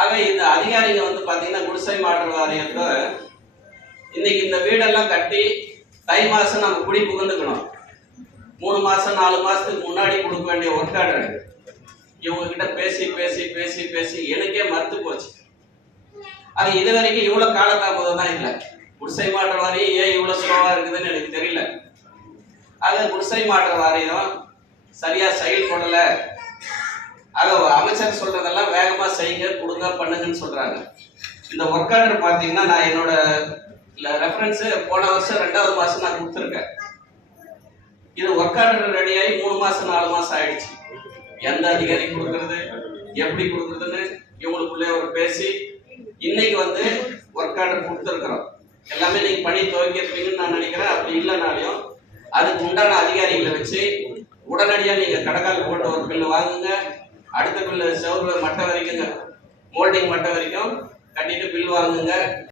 ஆக இந்த அதிகாரிங்க வந்து பாத்தீங்கன்னா குடிசை மாற்று வாரியத்தை இன்னைக்கு இந்த வீடெல்லாம் கட்டி தை மாசம் நம்ம குடி புகுந்துக்கணும். மூணு மாசம் நாலு மாசத்துக்கு முன்னாடி கொடுக்க வேண்டிய ஒர்க் ஆர்டர் இவங்க கிட்ட பேசி பேசி பேசி பேசி எனக்கே மறுத்து போச்சு. அது இது வரைக்கும் இவ்வளவு காலதாமதம் தான் இல்லை. குடிசை மாற்ற வாரியம் ஏன் இவ்வளவு ஸ்லோவா இருக்குதுன்னு எனக்கு தெரியல. அது குடிசை மாற்ற வாரியம் சரியா செயல்படலை. அமைச்சர் சொல்றதெல்லாம் வேகமா செய்யுங்க கொடுங்க பண்ணுங்கன்னு சொல்றாங்க. இந்த ஒர்க் ஆர்டர் பாத்தீங்கன்னா நான் என்னோட ரெஃபரன்ஸ் போன வருஷம் ரெண்டாவது மாசம் நான் கொடுத்துருக்கேன். இது ஒர்க் ஆர்டர் ரெடியாகி மூணு மாசம் நாலு மாசம் ஆயிடுச்சு. எந்த அதிகாரி கொடுக்கறது எப்படி கொடுக்கறதுன்னு இவங்களுக்குள்ளே ஒரு பேசி இன்னைக்கு வந்து ஒர்க் ஆர்டர் கொடுத்துருக்குறோம். எல்லாமே நீங்க பண்ணி துவைக்கிறீங்கன்னு நான் நினைக்கிறேன். அப்படி இல்லைனாலையும் அதுக்கு உண்டான அதிகாரிகளை வச்சு உடனடியாக நீங்கள் கடக்கால் போட்டு ஒரு பில்லு வாங்குங்க. அடுத்த பில்லு செவ்வறு மட்டை வரைக்குங்க. மோல்டிங் மட்டை வரைக்கும் கட்டிட்டு பில் வாங்குங்க.